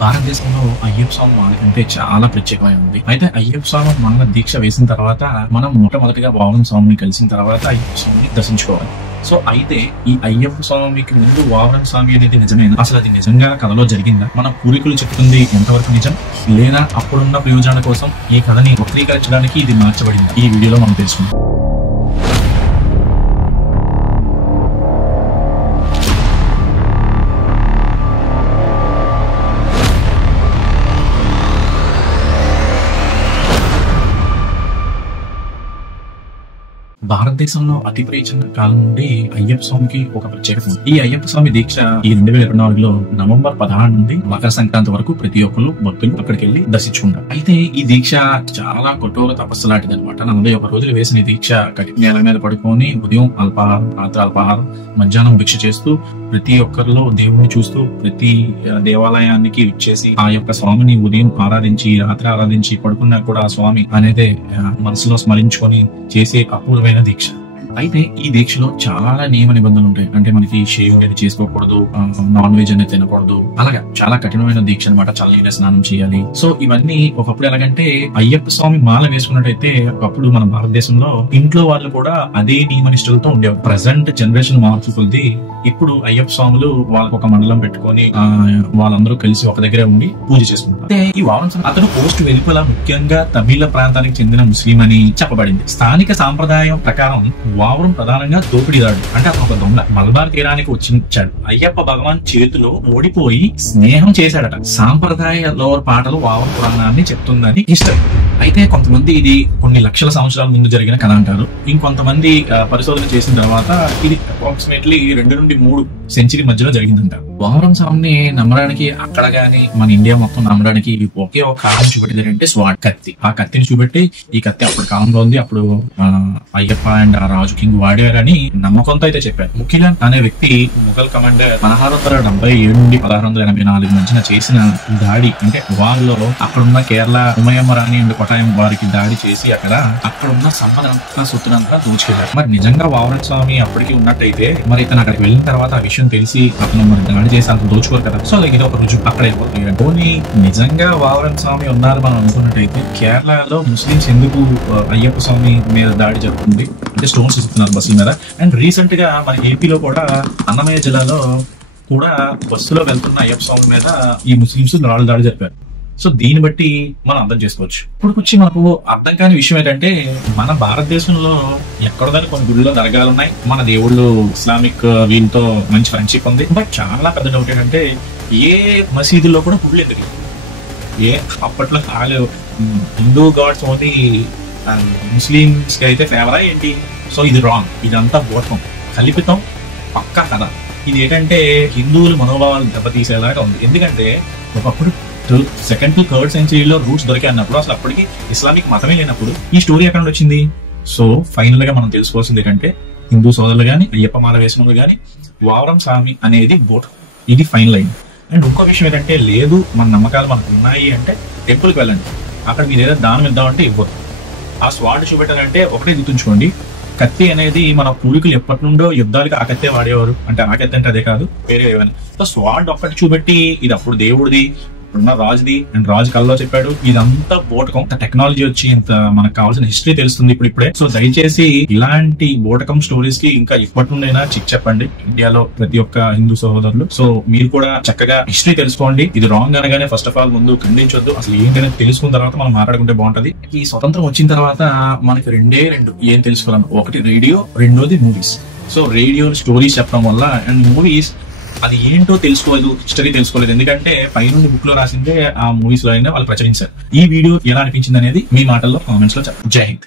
భారతదేశంలో అయ్యప్ప స్వామి మాలకంటే చాలా ప్రత్యేకమైనది. అయితే అయ్యప్ప స్వామి మాల దీక్ష వేసిన తర్వాత మనం మొట్టమొదటిగా వావరం స్వామిని కలిసిన తర్వాత అయ్యప్ప స్వామిని దర్శించుకోవాలి. సో అయితే ఈ అయ్యప్ప స్వామికి ముందు వావరం స్వామి అనేది నిజమేనా? అసలు అది నిజంగా కథలో జరిగిందా? మన పూర్వీకులు చెప్తుంది ఎంతవరకు నిజం, లేదా అప్పుడున్న ప్రయోజనాల కోసం ఈ కథని వక్రీకరించడానికి ఇది మార్చబడింది? ఈ వీడియోలో మనం తెలుసుకుందాం. భారతదేశంలో అతి ప్రాచీన కాలం నుండి అయ్యప్ప స్వామికి ఒక ప్రత్యేకత ఉంది. ఈ అయ్యప్ప స్వామి దీక్ష ఈ 2024లో నవంబర్ 16 నుండి మకర సంక్రాంతి వరకు ప్రతి ఒక్కరు భక్తులు అక్కడికి వెళ్లి దర్శించుకుంటారు. అయితే ఈ దీక్ష చాలా కఠోర తపస్సు లాంటిది అనమాట. 41 రోజులు వేసిన ఈ దీక్ష నేల మీద పడుకొని ఉదయం అల్పాహారం, రాత్రి అల్పాహారం, మధ్యాహ్నం భిక్ష చేస్తూ ప్రతి ఒక్కరిలో దేవుణ్ణి చూస్తూ ప్రతి దేవాలయానికి ఇచ్చేసి ఆ యొక్క స్వామిని ఉదయం ఆరాధించి రాత్రి ఆరాధించి పడుకున్నా కూడా ఆ స్వామి అనేది మనసులో స్మరించుకొని చేసే అపూర్వమైన దీక్ష. అయితే ఈ దీక్షలో చాలా నియమ నిబంధనలు ఉంటాయి. అంటే మనకి షేవింగ్ అనేది చేసుకోకూడదు, నాన్ వెజ్ అనేది తినకూడదు, అలాగా చాలా కఠినమైన దీక్ష అనమాట. చల్లనీళ్ళ స్నానం చేయాలి. సో ఇవన్నీ ఒకప్పుడు ఎలాగంటే అయ్యప్ప స్వామి మాల వేసుకున్నట్టయితే ఒకప్పుడు మన భారతదేశంలో ఇంట్లో వాళ్ళు కూడా అదే నియమ నిష్ఠలతో ఉండేవారు. ప్రజెంట్ జనరేషన్ మార్పు కొద్ది ఇప్పుడు అయ్యప్ప స్వాములు వాళ్ళకు ఒక మండలం పెట్టుకొని వాళ్ళందరూ కలిసి ఒక దగ్గరే ఉండి పూజ చేసుకుంటారు. అంటే ఈ వావరం అతను పోస్ట్ వెలుపల ముఖ్యంగా తమిళ ప్రాంతానికి చెందిన ముస్లిం అని చెప్పబడింది. స్థానిక సాంప్రదాయం ప్రకారం వావరం ప్రధానంగా దోపిడీదాడు. అంటే అతను ఒక దొంగ. మలబార్ తీరానికి వచ్చాడు. అయ్యప్ప భగవాన్ చేతిలో ఓడిపోయి స్నేహం చేశాడట. సాంప్రదాయ లోవర్ పాటలు వావరం పురాణాన్ని చెప్తుందని హిస్టరీ. అయితే కొంతమంది ఇది కొన్ని లక్షల సంవత్సరాల ముందు జరిగిన కథ అంటారు. ఇంకొంతమంది పరిశోధన చేసిన తర్వాత ఇది అప్రాక్సిమేట్లీ 2 నుండి 3 సెంచరీ మధ్యలో జరిగిందంట. వావరం స్వామిని నమ్మడానికి అక్కడ గాని మన ఇండియా మొత్తం నమ్మడానికి ఒకే ఒక కారణం చూపెట్టింది అంటే స్వాడ్ కత్తి. ఆ కత్తిని చూపెట్టి ఈ కత్తి అప్పుడు కాలంలో ఉంది, అప్పుడు అయ్యప్ప అండ్ ఆ రాజు కింగ్ వాడారని నమ్మకంతో అయితే చెప్పారు. ముఖ్యంగా అనే వ్యక్తి ముఘల్ కమాండర్ 1677 నుండి 1684 మధ్యన చేసిన దాడి, అంటే వారిలో అక్కడున్న కేరళ ఉమయమ్మ రాణి అండ్ కొటాయం వారికి దాడి చేసి అక్కడున్న సంపదంతా సొత్తునంతా దోచుకెళ్లారు. మరి నిజంగా వావరం స్వామి అప్పటికి ఉన్నట్టయితే మరి ఇతను అక్కడికి వెళ్ళిన తర్వాత ఆ విషయం తెలిసి అతను మరి దాడి చేసి అంత దోచుకోరు కదా. సో ఇది ఒక రుజువు అక్కడ పోనీ నిజంగా వావరం స్వామి ఉన్నారు మనం అనుకున్నట్టయితే కేరళలో ముస్లింస్ ఎందుకు అయ్యప్ప స్వామి మీద దాడి జరుగుతుంది అంటే స్టోన్స్ ఇస్తున్నారు బస్సుల మీద. అండ్ రీసెంట్ గా మన ఏపీలో కూడా అన్నమయ్య జిల్లాలో కూడా బస్సులో వెళ్తున్న అయ్యప్ప స్వామి మీద ఈ ముస్లింస్ దాడి జరిపారు. సో దీన్ని బట్టి మనం అర్థం చేసుకోవచ్చు. ఇప్పుడు వచ్చి మనకు అర్థం కాని విషయం ఏంటంటే మన భారతదేశంలో ఎక్కడోదాని కొన్ని గుడిలో దర్గాలు ఉన్నాయి. మన దేవుళ్ళు ఇస్లామిక్ వీళ్ళతో మంచి ఫ్రెండ్షిప్ ఉంది. బట్ చాలా పెద్ద డౌట్ ఏంటంటే ఏ మసీదుల్లో కూడా గుళ్ళు ఎందుకు? అప్పట్లో హిందూ గాడ్స్ ఓన్లీ ముస్లింస్ కి అయితే ఫేవరా ఏంటి? సో ఇది రాంగ్. ఇదంతా బోటం కల్పితం, పక్కా కదా. ఇది ఏంటంటే హిందువుల మనోభావాలు దెబ్బతీసేలాగా ఉంది. ఎందుకంటే ఒకప్పుడు 2nd to 3rd సెంచరీలో రూట్స్ దొరికే అన్నప్పుడు అసలు అప్పటికి ఇస్లామిక్ మతమే లేనప్పుడు ఈ స్టోరీ ఎక్కడ వచ్చింది? సో ఫైనల్ గా మనం తెలుసుకోవాల్సింది ఏంటంటే హిందూ సోదరులు గాని అయ్యప్ప మాల వేసిన వాళ్ళు గాని వావరం స్వామి అనేది బోట్, ఇది ఫైనల్ అయింది. అండ్ ఇంకో విషయం ఏంటంటే లేదు మన నమ్మకాలు మనకు ఉన్నాయి అంటే టెంపుల్కి వెళ్ళండి, అక్కడ మీరు ఏదైనా దానం ఇద్దామంటే ఇవ్వదు. ఆ స్వాడ్ చూపెట్టాలంటే ఒకటే గుర్తుంచుకోండి, కత్తి అనేది మన పూర్వీకులు ఎప్పటి నుండో యుద్ధాలకి ఆ కత్తే వాడేవారు. అంటే ఆ కత్తి అంటే అదే కాదు, వేరే ఏమైనా. సో స్వాడ్ ఒక్కటి చూపెట్టి ఇది అప్పుడు దేవుడిది, ఇప్పుడున్న రాజుది అండ్ రాజు కల్లో చెప్పాడు. ఇదంతా బోటకం. టెక్నాలజీ వచ్చి ఇంత మనకు కావాల్సిన హిస్టరీ తెలుస్తుంది ఇప్పుడే. సో దయచేసి ఇలాంటి బోటకం స్టోరీస్ కి ఇంకా ఇప్పటి నుండైనా చిక్ చెప్పండి ఇండియాలో ప్రతి ఒక్క హిందూ సహోదరులు. సో మీరు కూడా చక్కగా హిస్టరీ తెలుసుకోండి. ఇది రాంగ్ అనగానే ఫస్ట్ ఆఫ్ ఆల్ ముందు ఖండించొద్దు. అసలు ఏంటనేది తెలుసుకున్న తర్వాత మనం మాట్లాడుకుంటే బాగుంటది. ఈ స్వతంత్రం వచ్చిన తర్వాత మనకి రెండే ఏం తెలుసుకోవాలి, ఒకటి రేడియో, రెండోది మూవీస్. సో రేడియో స్టోరీస్ చెప్పడం వల్ల అండ్ మూవీస్ అది ఏంటో తెలుసుకోలేదు, హిస్టరీ తెలుసుకోలేదు. ఎందుకంటే పైనుండి బుక్ లో రాసిందే ఆ మూవీస్ లో అయినా వాళ్ళు ప్రచురించారు. ఈ వీడియో ఎలా అనిపించింది అనేది మీ మాటల్లో కామెంట్స్ లో చెప్పండి. జై హింద్.